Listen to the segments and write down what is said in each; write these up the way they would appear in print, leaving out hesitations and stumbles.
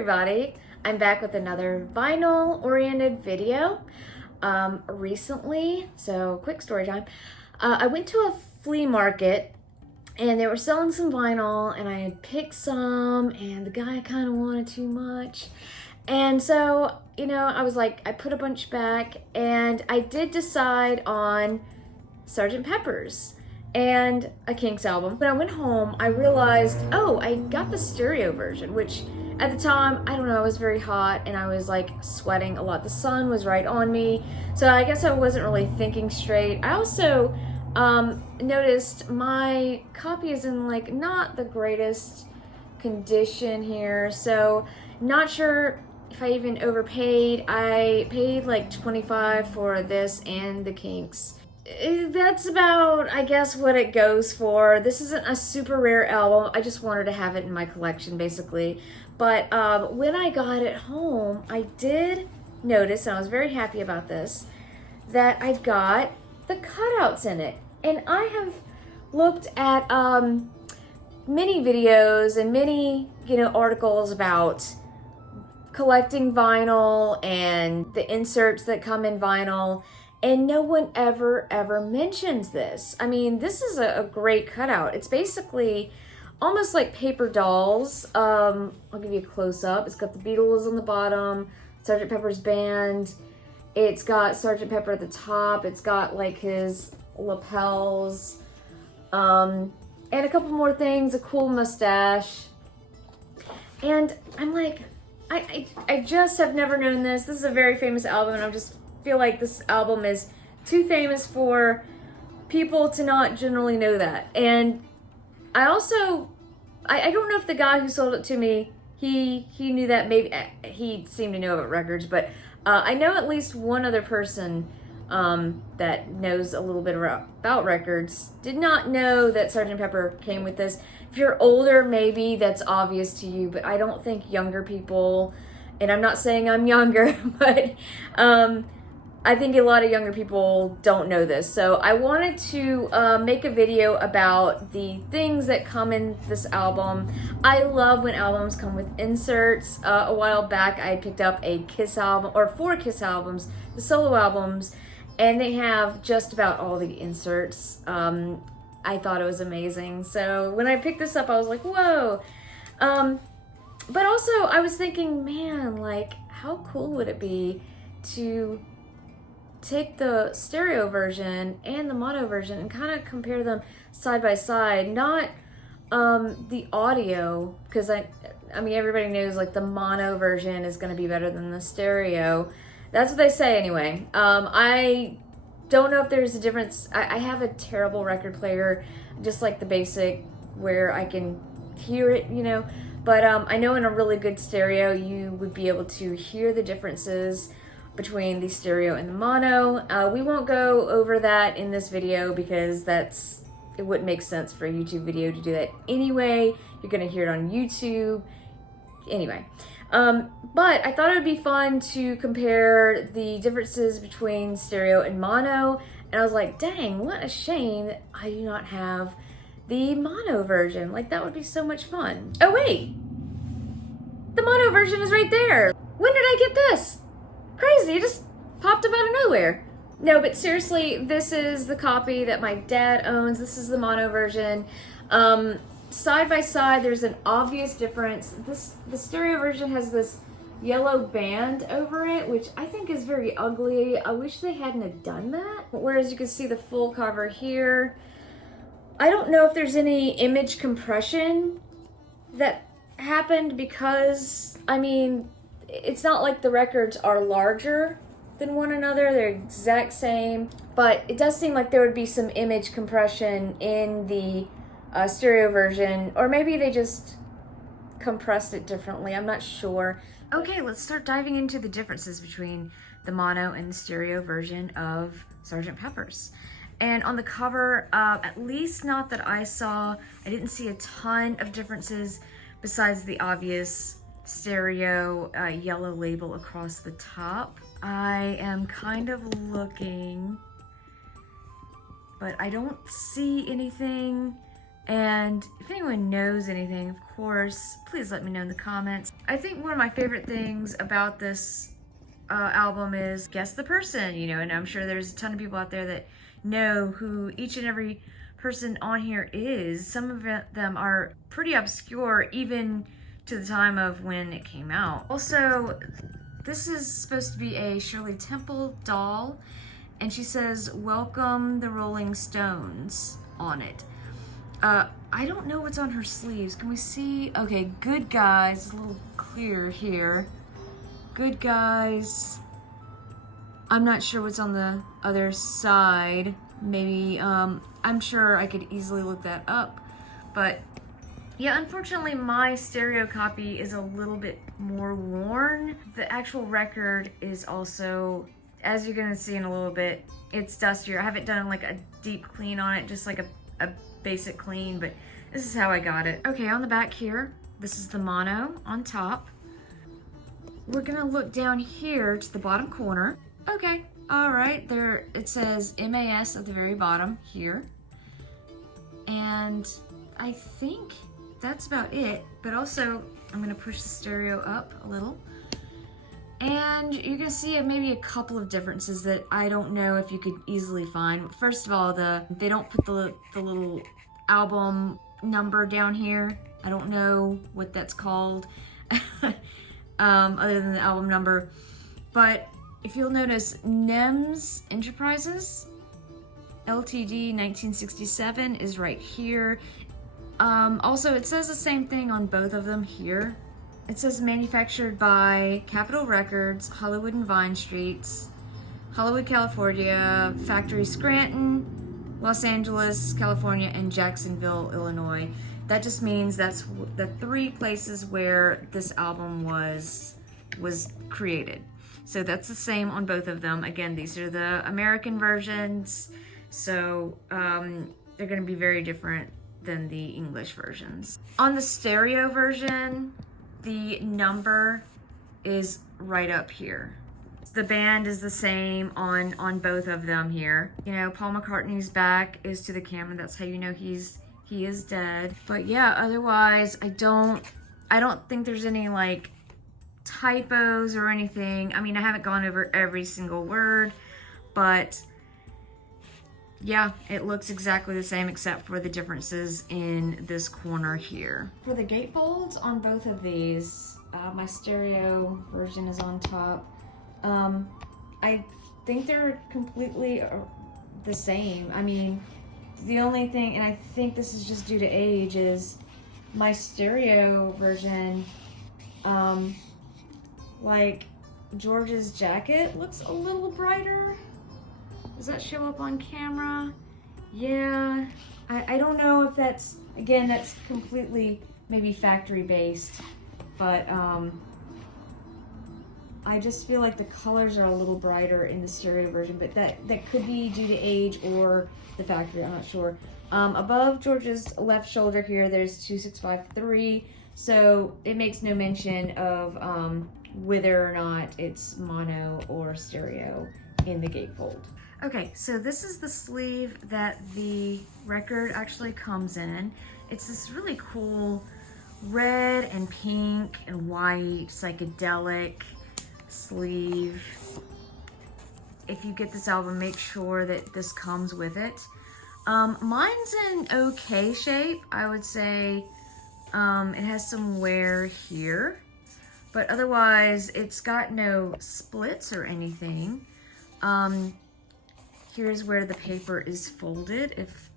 everybody, I'm back with another vinyl oriented video. Recently, so quick story time, I went to a flea market and they were selling some vinyl and I had picked some and the guy kind of wanted too much. And so, you know, I was like, I put a bunch back and I did decide on Sgt. Pepper's and a Kinks album. When I went home, I realized, oh, I got the stereo version, which at the time, I don't know, it was very hot and I was like sweating a lot. The sun was right on me. So I guess I wasn't really thinking straight. I also noticed my copy is in like not the greatest condition here. So not sure if I even overpaid. I paid like $25 for this and the Kinks. That's about, I guess, what it goes for. This isn't a super rare album. I just wanted to have it in my collection, basically. But when I got it home, I did notice, and I was very happy about this, that I got the cutouts in it. And I have looked at many videos and many, articles about collecting vinyl and the inserts that come in vinyl. And no one ever mentions this. I mean, this is a great cutout. It's basically almost like paper dolls. I'll give you a close-up. It's got the Beatles on the bottom, Sgt. Pepper's band. It's got Sgt. Pepper at the top. It's got like his lapels. And a couple more things, a cool mustache. And I'm like, I just have never known this. This is a very famous album and I'm just feel like this album is too famous for people to not generally know that. And I also, I don't know if the guy who sold it to me, he knew that. Maybe he seemed to know about records, but I know at least one other person that knows a little bit about records did not know that Sgt. Pepper came with this. If you're older, maybe that's obvious to you, but I don't think younger people, and I'm not saying I'm younger, but I think a lot of younger people don't know this. So I wanted to make a video about the things that come in this album. I love when albums come with inserts. A while back I picked up a Kiss album, or 4 Kiss albums, the solo albums, and they have just about all the inserts. I thought it was amazing. So when I picked this up, I was like, whoa. But also I was thinking, man, like how cool would it be to take the stereo version and the mono version and kind of compare them side by side, not the audio, because I mean everybody knows like the mono version is going to be better than the stereo. That's what they say anyway. I don't know if there's a difference. I have a terrible record player, just like the basic where I can hear it, but I know in a really good stereo you would be able to hear the differences between the stereo and the mono. We won't go over that in this video because it wouldn't make sense for a YouTube video to do that anyway. You're gonna hear it on YouTube anyway. But I thought it would be fun to compare the differences between stereo and mono, and I was like, dang, what a shame that I do not have the mono version. Like that would be so much fun. Oh wait, the mono version is right there. When did I get this? Crazy, it just popped up out of nowhere. No, but seriously, this is the copy that my dad owns. This is the mono version. Side by side, there's an obvious difference. The stereo version has this yellow band over it, which I think is very ugly. I wish they hadn't have done that. Whereas you can see the full cover here. I don't know if there's any image compression that happened because, I mean, it's not like the records are larger than one another. They're exact same, but it does seem like there would be some image compression in the stereo version, or maybe they just compressed it differently. I'm not sure. Okay, let's start diving into the differences between the mono and the stereo version of Sgt. Pepper's. And on the cover, at least not that I saw, I didn't see a ton of differences besides the obvious stereo yellow label across the top. I am kind of looking, but I don't see anything And if anyone knows anything, of course, please let me know in the comments. I think one of my favorite things about this album is guess the person, you know, and I'm sure there's a ton of people out there that know who each and every person on here is. Some of them are pretty obscure even to the time of when it came out. Also, this is supposed to be a Shirley Temple doll, and she says, "Welcome the Rolling Stones" on it. I don't know what's on her sleeves. Can we see? Okay, good guys. It's a little clear here. Good guys. I'm not sure what's on the other side. Maybe, I'm sure I could easily look that up. But yeah, unfortunately my stereo copy is a little bit more worn. The actual record is also, as you're gonna see in a little bit, it's dustier. I haven't done like a deep clean on it, just like a basic clean, but this is how I got it. Okay, on the back here, this is the mono on top. We're gonna look down here to the bottom corner. Okay, all right, there it says MAS at the very bottom here. And I think that's about it, but also I'm gonna push the stereo up a little. And you're gonna see maybe a couple of differences that I don't know if you could easily find. First of all, they don't put the little album number down here. I don't know what that's called other than the album number. But if you'll notice, NEMS Enterprises, LTD 1967 is right here. Also, it says the same thing on both of them here. It says manufactured by Capitol Records, Hollywood and Vine Streets, Hollywood, California, Factory Scranton, Los Angeles, California, and Jacksonville, Illinois. That just means that's the 3 places where this album was created. So that's the same on both of them. Again, these are the American versions, so they're gonna be very different than the English versions. On the stereo version, the number is right up here. The band is the same on both of them here. You know, Paul McCartney's back is to the camera. That's how you know he is dead. But yeah, otherwise I don't think there's any like typos or anything. I mean, I haven't gone over every single word, but yeah, it looks exactly the same except for the differences in this corner here. For the gatefolds on both of these, my stereo version is on top. I think they're completely the same. I mean, the only thing, and I think this is just due to age, is my stereo version, like George's jacket looks a little brighter. Does that show up on camera? Yeah, I don't know if that's, again, that's completely maybe factory based, but I just feel like the colors are a little brighter in the stereo version, but that could be due to age or the factory, I'm not sure. Above George's left shoulder here, there's 2653, so it makes no mention of whether or not it's mono or stereo in the gatefold. Okay, so this is the sleeve that the record actually comes in. It's this really cool red and pink and white psychedelic sleeve. If you get this album, make sure that this comes with it. Mine's in okay shape. I would say it has some wear here, but otherwise it's got no splits or anything. Here's where the paper is folded if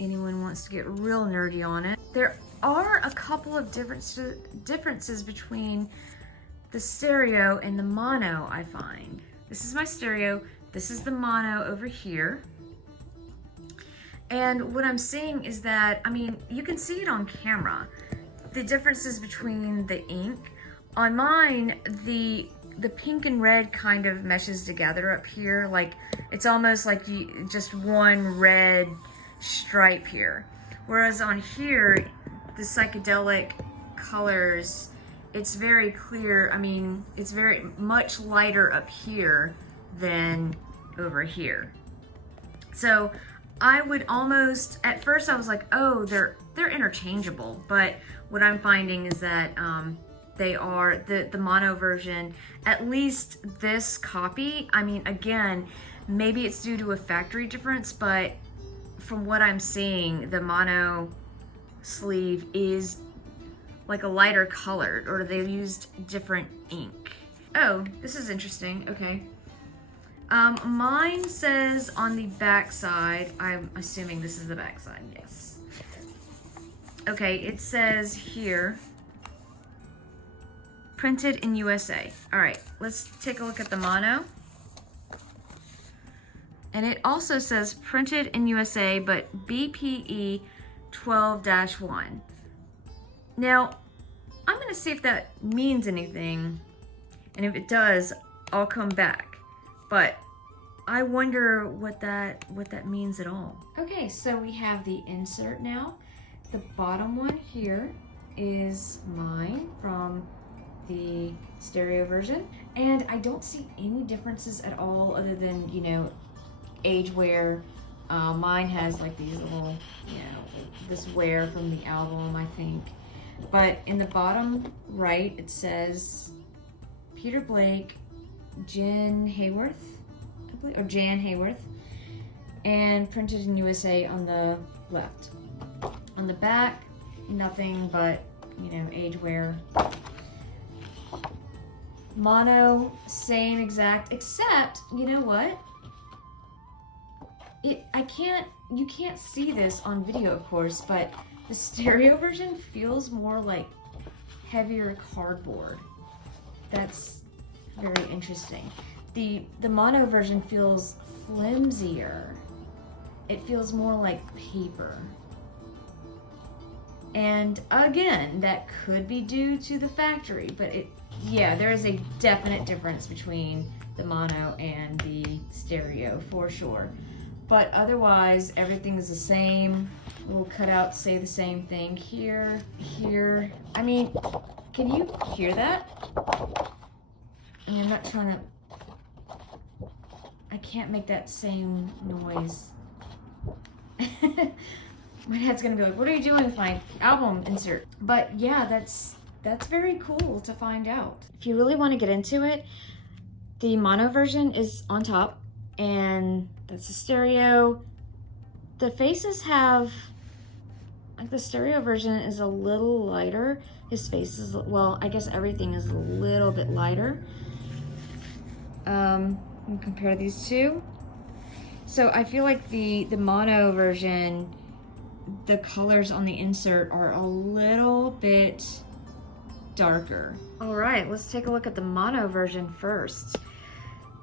anyone wants to get real nerdy on it. There are a couple of differences between the stereo and the mono, I find. This is my stereo, this is the mono over here. And what I'm seeing is that, I mean, you can see it on camera, the differences between the ink. On mine, the pink and red kind of meshes together up here. Like, it's almost like just one red stripe here. Whereas on here, the psychedelic colors, it's very clear. I mean, it's very much lighter up here than over here. So I would almost, at first I was like, oh, they're interchangeable, but what I'm finding is that they are, the mono version, at least this copy, I mean, again, maybe it's due to a factory difference, but from what I'm seeing, the mono sleeve is like a lighter colored, or they used different ink. Oh, this is interesting, okay. Mine says on the back side, I'm assuming this is the back side, yes. Okay, it says here, printed in USA. All right, let's take a look at the mono. And it also says printed in USA, but BPE 12-1. Now, I'm gonna see if that means anything. And if it does, I'll come back. But I wonder what that means at all. Okay, so we have the insert now. The bottom one here is mine from the stereo version. And I don't see any differences at all other than, you know, age wear. Mine has like these little, you know, this wear from the album, I think. But in the bottom right, it says Peter Blake, Jan Hayworth, or Jan Hayworth, and printed in USA on the left. On the back, nothing but, you know, age wear. Mono, same exact, except, you know what? You can't see this on video, of course, but the stereo version feels more like heavier cardboard. That's very interesting. The mono version feels flimsier. It feels more like paper. And again, that could be due to the factory, but yeah, there is a definite difference between the mono and the stereo for sure. But otherwise, everything is the same. Little cutouts say the same thing here, here. I mean, can you hear that? I mean, I'm not trying to, I can't make that same noise. My dad's gonna be like, what are you doing with my album insert? But yeah, that's very cool to find out. If you really want to get into it, the mono version is on top, and that's the stereo. The faces have, like the stereo version is a little lighter. His face is, well, I guess everything is a little bit lighter. And compare these two. So I feel like the mono version, the colors on the insert are a little bit darker. All right, let's take a look at the mono version first.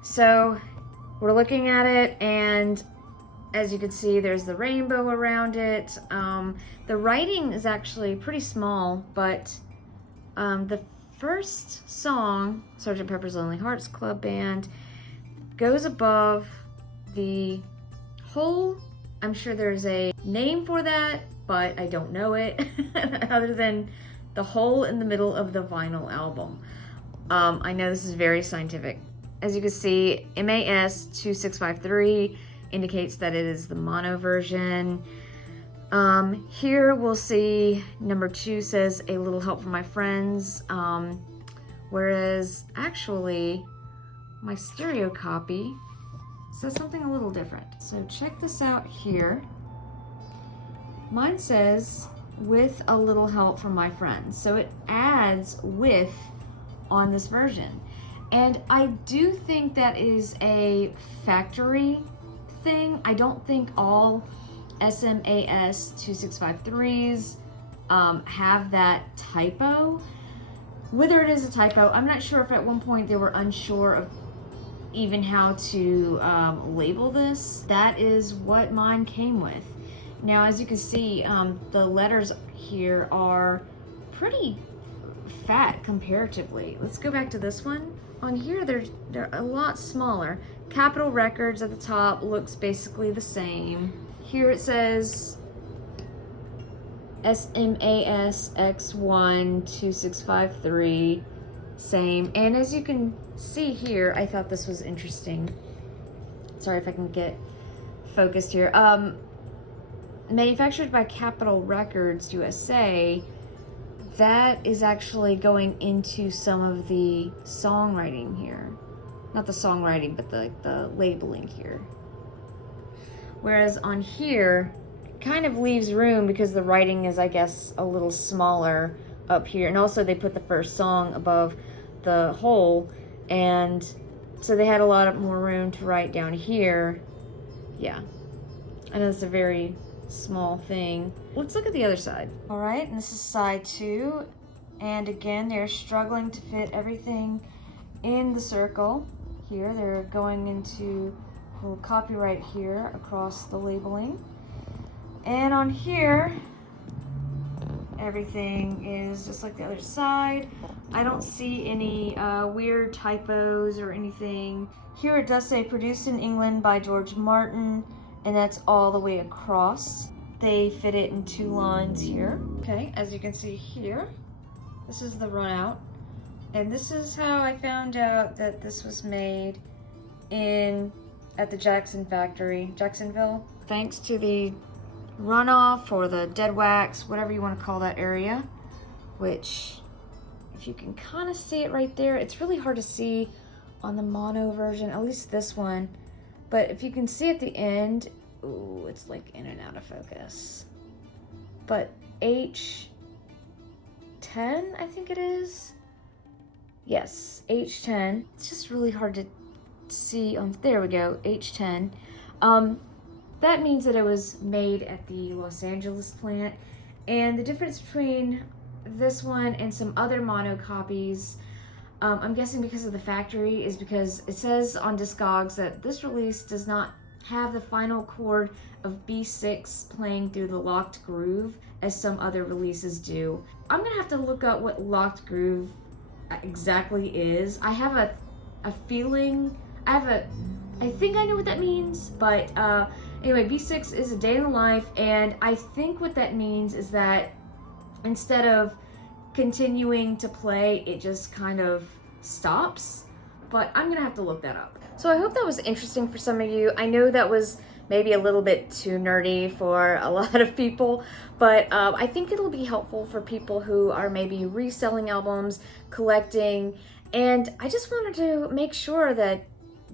So we're looking at it, and as you can see, there's the rainbow around it. The writing is actually pretty small, but the first song, Sgt. Pepper's Lonely Hearts Club Band, goes above the hole. I'm sure there's a name for that, but I don't know it other than the hole in the middle of the vinyl album. I know this is very scientific. As you can see, MAS 2653 indicates that it is the mono version. Here we'll see number 2 says a little help from my friends, whereas actually my stereo copy says something a little different. So check this out here. Mine says with a little help from my friends. So it adds with on this version. And I do think that is a factory thing. I don't think all SMAS 2653s have that typo. Whether it is a typo, I'm not sure if at one point they were unsure of even how to label this. That is what mine came with. Now, as you can see, the letters here are pretty fat comparatively. Let's go back to this one. On here, they're a lot smaller. Capitol Records at the top looks basically the same. Here it says SMAS X1 2653, same. And as you can see here, I thought this was interesting. Sorry if I can get focused here. Manufactured by Capitol Records USA. That is actually going into some of the songwriting here. Not the songwriting, but the labeling here. Whereas on here, it kind of leaves room because the writing is, I guess, a little smaller up here. And also they put the first song above the whole, and so they had a lot more room to write down here. Yeah, I know it's a very small thing. Let's look at the other side. All right, and this is side 2. And again, they're struggling to fit everything in the circle here. They're going into a little copyright here across the labeling. And on here, everything is just like the other side. I don't see any weird typos or anything. Here it does say produced in England by George Martin, and that's all the way across. They fit it in 2 lines here. Okay, as you can see here, this is the run out. And this is how I found out that this was made at the Jacksonville. Thanks to the runoff or the dead wax, whatever you want to call that area, which if you can kind of see it right there, it's really hard to see on the mono version, at least this one, but if you can see at the end, ooh, it's like in and out of focus. But H10, I think it is. Yes, H10. It's just really hard to see on, there we go, H10. That means that it was made at the Los Angeles plant. And the difference between this one and some other mono copies, I'm guessing because of the factory, is because it says on Discogs that this release does not have the final chord of B6 playing through the locked groove as some other releases do. I'm gonna have to look up what locked groove exactly is. I have a feeling, I think I know what that means, but anyway, B6 is a day in the life, and I think what that means is that instead of continuing to play, it just kind of stops, but I'm gonna have to look that up. So I hope that was interesting for some of you. I know that was maybe a little bit too nerdy for a lot of people, but I think it'll be helpful for people who are maybe reselling albums, collecting, and I just wanted to make sure that,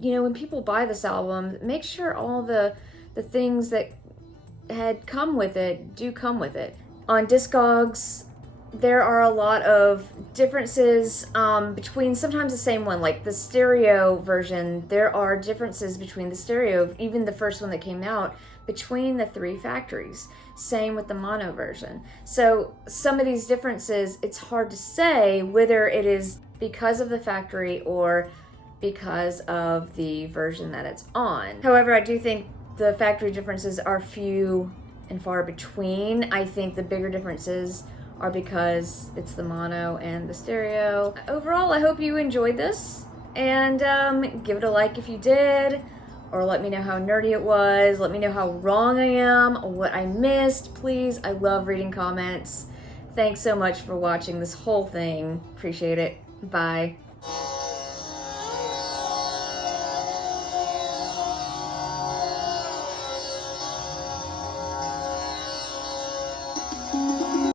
you know, when people buy this album, make sure all the things that had come with it do come with it. On Discogs, there are a lot of differences between sometimes the same one, like the stereo version. There are differences between the stereo, even the first one that came out, between the 3 factories. Same with the mono version. So some of these differences, it's hard to say whether it is because of the factory or because of the version that it's on. However, I do think the factory differences are few and far between. I think the bigger differences are because it's the mono and the stereo. Overall, I hope you enjoyed this, and give it a like if you did, or let me know how nerdy it was, let me know how wrong I am, what I missed, please. I love reading comments. Thanks so much for watching this whole thing. Appreciate it. Bye.